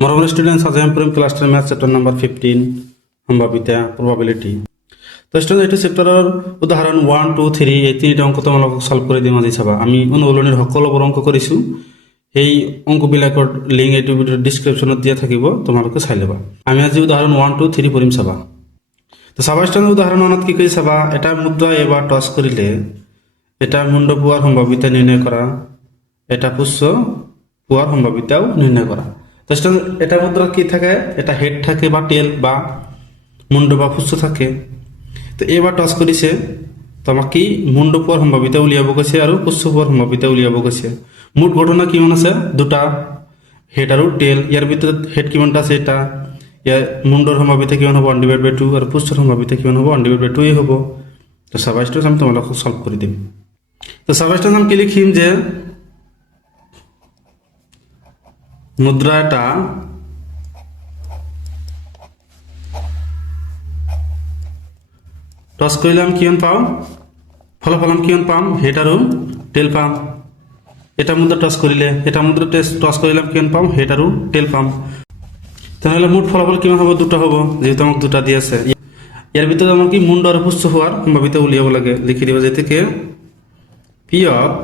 মৰমৰ ষ্টুডেণ্টছ আজি আমি পঢ়িম ক্লাছ 10 মেথছ চেপ্টাৰ নম্বৰ 15 সম্ভাৱিতা প্ৰবাবিলিটি। তো ষ্টুডেণ্ট এইটো চেপ্টাৰৰ উদাহৰণ 1 2 3 এই তিনিটা অংক তোমালোকক সলভ কৰি দিম আজি চাবা। আমি অনুশীলনীৰ সকলোবোৰ অংক কৰিছোঁ, সেই অংকবিলাকৰ লিংক এইটো ভিডিঅ'ৰ ডিছক্ৰিপশ্যনত দিয়া থাকিব, তোমালোকে চাই ল'বা। আমি আজি উদাহৰণ 1 2 3 পঢ়িম চাবা। তো চাবা ষ্টুডেণ্ট উদাহৰণ 1ত কি কৰি চাবা, এটা মুদ্ৰা এবাৰ টছ কৰিলে এটা মুণ্ড পোৱাৰ সম্ভাৱিতা নিৰ্ণয় কৰা, এটা পুচ্ছ পোৱাৰ সম্ভাৱিতাও নিৰ্ণয় কৰা। তো ষ্টুডেণ্ট এটা মুদ্রাত কি থাকে, এটা হেড থাকে বা টেল বা মুন্ড বা পুচ্ছ থাকে। তো এবাৰ টছ কৰিছে, তোমাক কি মুন্ড পোৱাৰ সম্ভাৱিতা উলিয়াব কৈছে আৰু পুচ্ছ পোৱাৰ সম্ভাৱিতা উলিয়াব কৈছে। মুঠ ঘটনা কিমান আছে, দুটা হেড আৰু টেল। ইয়াৰ ভিতৰত হেড কিমানটা আছে, এটা। ইয়াৰ মুণ্ডৰ সম্ভাৱিতা কিমান হ'ব 1/2 আৰু পুচ্ছৰ সম্ভাৱিতা কিমান হ'ব 1/2 হ'ব। তো চাবা ষ্টুডেণ্ট আমি তোমালোকক সলভ কৰি দিম। তো চাবা ষ্টুডেণ্ট আমি কি লিখিম যে মুদ্রা এটা টস কৰিলে আমি কিমান পাম, ফলাফল আমি কিমান পাম, হেড আৰু টেল পাম। এটা মুদ্রা টস কৰিলে, এটা মুদ্রা টস কৰিলে আমি কিমান পাম, হেড আৰু টেল পাম। তেনেহ'লে মুঠ ফলাফল কিমান হ'ব, দুটা হ'ব, যেহেতু আমাক দুটা দি আছে। ইয়াৰ ভিতৰত আমাক কি মুণ্ড আৰু পুচ্ছ হোৱাৰ সম্ভাৱিতা উলিয়াব লাগে। লিখি দিব যেতিকে পি অফ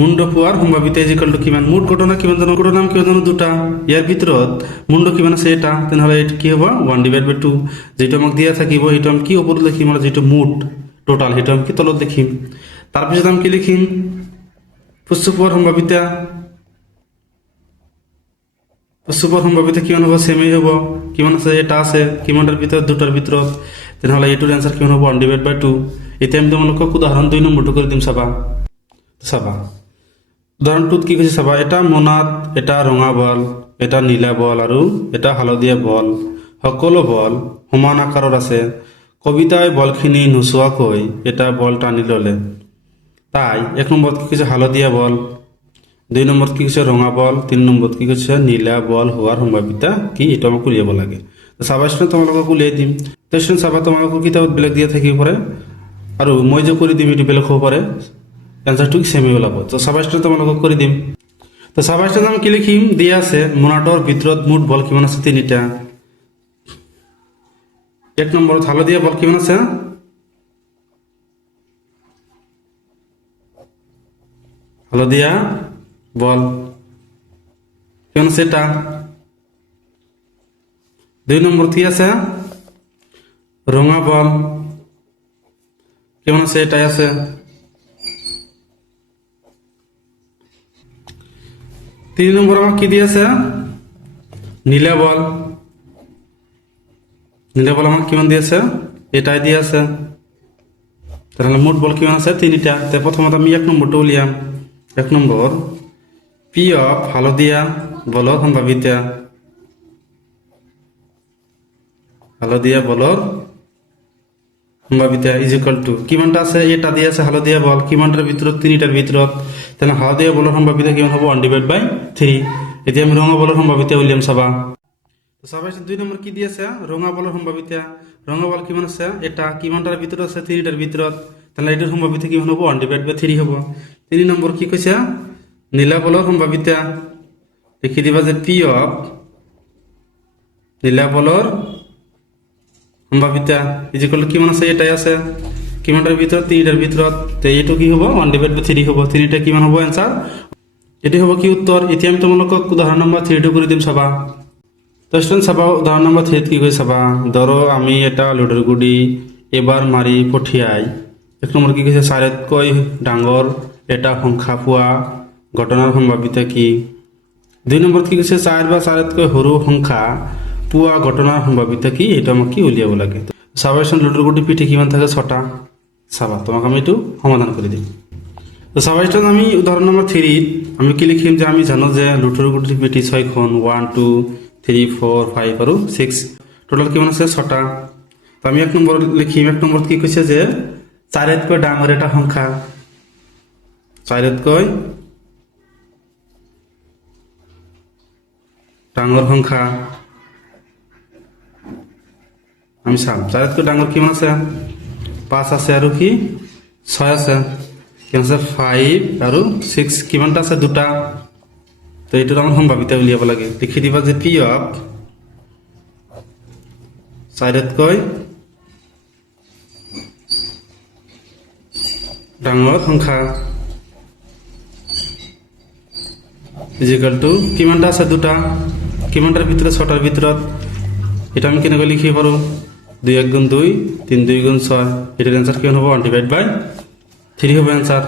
মুণ্ড পোৱাৰ সম্ভাৱিতা ইজ ইকুৱেল টু কিমান, মুঠ ঘটনা কিমান জানো, ঘটনা কিমান জানো দুটা। ইয়াৰ ভিতৰত মুণ্ড কিমান আছে এটা, তেনেহ'লে এইটো কি হ'ব 1/2। যিটো আমাক দিয়া থাকিব সেইটো আমি কি ওপৰত লিখিম, আৰু যিটো মুঠ টোটাল সেইটো আমি কি তলত লিখিম। তাৰপিছত আমি কি লিখিম, পুচ্ছ পোৱাৰ সম্ভাৱিতা, পুচ্ছ পোৱাৰ সম্ভাৱিতা কিমান হ'ব, ছেমেই হ'ব। কিমান আছে, এটা আছে, কিমানটাৰ ভিতৰত, দুটাৰ ভিতৰত। তেনেহ'লে এইটোৰ এনচাৰ কিমান হ'ব 1/2। এতিয়া আমি তোমালোকক উদাহৰণ 2 নম্বৰটো কৰি দিম চাবা। চাবা উদাহৰণটোত কি কৈছে চাবা, এটা মোনাত এটা ৰঙা বল, এটা নীলা বল আৰু এটা হালধীয়া বল, সকলো বল সমান আকাৰৰ আছে। কবিতাই বলখিনি নোচোৱাকৈ এটা বল টানি ল'লে। তাই 1 নম্বৰত কি কৈছে হালধীয়া বল, 2 নম্বৰত কি কৈছে ৰঙা বল, 3 নম্বৰত কি কৈছে নীলা বল হোৱাৰ সম্ভাৱিতা কি, এইটো আমাক উলিয়াব লাগে। চাবা ষ্টুডেণ্ট তোমালোকক উলিয়াই দিম। তো ষ্টুডেণ্ট চাবা তোমালোকৰ কিতাপত বেলেগ দিয়া থাকিব পাৰে আৰু মই যে কৰি দিম এইটো বেলেগ হ'ব পাৰে, এনসারটো সেমি ওলাব। তো চাবা ষ্টুডেণ্ট তোমালোকক কৰি দিম। তো চাবা ষ্টুডেণ্ট আমি কি লিখিম, দিয়া আছে মোনাটোৰ ভিতৰত মুঠ বল কিমান আছে, 3টা। 1 নম্বৰত হালধীয়া বল কিমান আছে, হালধীয়া বল কিমান আছে, এটা। 2 নম্বৰত কি আছে, ৰঙা বল কিমান আছে, এটাই আছে। 3 নম্বর আমার কি দিয়েছে, নীলা বল, নীলা বল আমার কিমান দিয়েছে, এটাই দিয়ে আছে। তাহলে মোট বল কিমান আছে, 3টা। তো প্রথমত আমি 1 নম্বরটা উলিয়াম। 1 নম্বর পি অফ হালধীয়া বলৰ সম্ভাৱিতা, হালধীয়া বলৰ সম্ভাৱিতা ইজ ইকুয়াল টু কিমানটা আছে, এটা দিয়ে আছে হালধীয়া বল, কিমানটাৰ ভিতৰত, 3টাৰ ভিতৰত। তাহলে হালধীয়া বলৰ সম্ভাৱিতা কিমান হ'ব 1/3। এতিয়া আমি ৰঙা বলৰ সম্ভাৱিতা উলিয়াম চাবা। তো চাবা 2 নম্বৰ কি দি আছে, ৰঙা বলৰ সম্ভাৱিতা, ৰঙা বল কিমান আছে, এটা, কিমানটাৰ ভিতৰত আছে, 3টাৰ ভিতৰত। তাহলে এইটোৰ সম্ভাৱিতা কিমান হ'ব 1/3 হ'ব। 3 নম্বৰ কি কৈছে, নীলা বলৰ সম্ভাৱিতা, লিখি দিবা যে পি অফ নীলা বলৰ সম্ভাৱিতা ইজ ইকুৱেল টু কিমান আছে, এটাই আছে, কিমানটাৰ ভিতৰত, 3টাৰ ভিতৰত। তো এইটো কি হ'ব 1/3 হ'ব। 3টা কিমান হ'ব এনসার, এটি হ'ব কি উত্তৰ। এতিয়া আমি তোমালোকক উদাহৰণ নম্বৰ 3টো কৰি দিম চাবা। তো ষ্টুডেণ্ট চাবা উদাহৰণ নম্বৰ 3ত কি কৈছে চাবা, ধৰো আমি এটা লুডুৰ গুটি এবাৰ মাৰি পঠিয়াই 1 নম্বৰ কি কৈছে 4তকৈ ডাঙৰ এটা সংখ্যা পোৱা ঘটনাৰ সম্ভাৱিতা কি। 2 নম্বৰত কি কৈছে 4 বা 4তকৈ সৰু সংখ্যা পোৱা ঘটনাৰ সম্ভাৱিতা কি, এইটো আমাক কি উলিয়াব লাগে। চাবা লুডুৰ গুটি পিঠি কিমান থাকে, 6টা। চাবা তোমাক আমি এইটো সমাধান কৰি দিম। তো চাবা আমি উদাহৰণ নম্বৰ 3ত আমি কি লিখিম যে আমি জানো যে লুডুৰ গুটিৰ পিঠি 6খন, 1 2 3 4 5 আৰু 6, টোটাল কিমান আছে 6টা। তো আমি 1 নম্বৰ লিখিম। 1 নম্বৰত কি কৈছে যে 4তকৈ ডাঙৰ এটা সংখ্যা, 4তকৈ ডাঙৰ সংখ্যা আমি চাম। 4তকৈ ডাঙৰ কিমান আছে, 5 আছে আৰু কি 6 আছে, কিমান আছে 5 আৰু 6, কিমানটা আছে, 2টা। তো এইটোৰ আমাৰ সম্ভাৱিতা উলিয়াব লাগে লিখি দিবা যে পি অফ 4তকৈ ডাঙৰ সংখ্যা ইজিক্যাল টু কিমানটা আছে দুটা কিমানটাৰ ভিতৰত ছটাৰ ভিতৰত এটা আমি কেনেকৈ লিখিব পাৰোঁ 2 1 গুণ 2 3 2 গুণ 6 এটার অ্যান্সার কিমান হ'ব 1/3 হ'ব অ্যান্সার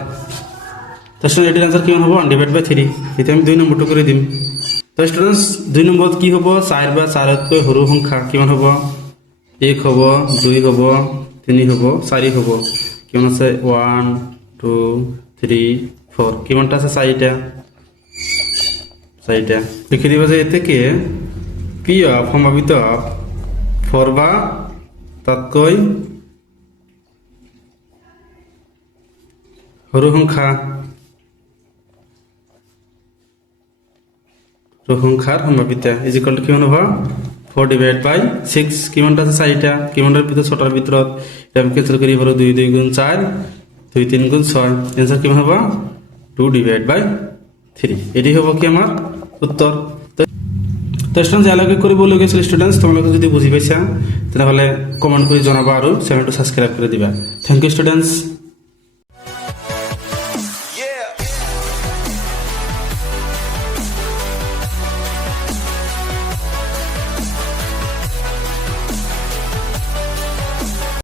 তো স্টুডেন্ট এটার অ্যান্সার কিমান হ'ব 1/3 এটা আমি 2 নম্বৰটো কৰি দিম তো স্টুডেন্টস 2 নম্বৰত কি হ'ব 4 বা 4তকৈ সৰু সংখ্যা কিমান হ'ব 1 হ'ব 2 হ'ব 3 হ'ব 4 হ'ব কিমান আছে 1 2 3 4 কিমানটা আছে 4টা লিখে দিবা যে এতে কি পি অফ সম্ভাৱিত 4 বা তাতকৈ সৰু সংখ্যাৰ সম্ভাৱিতা ইজিক্যাল টু কিমান হ'ব 4/6 কিমানটা আছে 4টা কিমানটাৰ ভিতৰত 6টাৰ ভিতৰত এটা আমি কেনসেল কৰি পাৰো 2 2 গুণ 4 2 3 গুণ 6 आंसर কিমান হ'ব 2/3 এটি হ'ব কি আমাৰ উত্তৰ তো স্টুডেন্টস ইয়ালৈকে কৰিবলগীয়া আছিল স্টুডেন্টস তোমালোকে যদি বুজি পাইছা তেনেহ'লে কমেন্ট কৰি জনাবা আৰু চেনেলটো সাবস্ক্ৰাইব কৰি দিবা থ্যাংক ইউ স্টুডেন্টস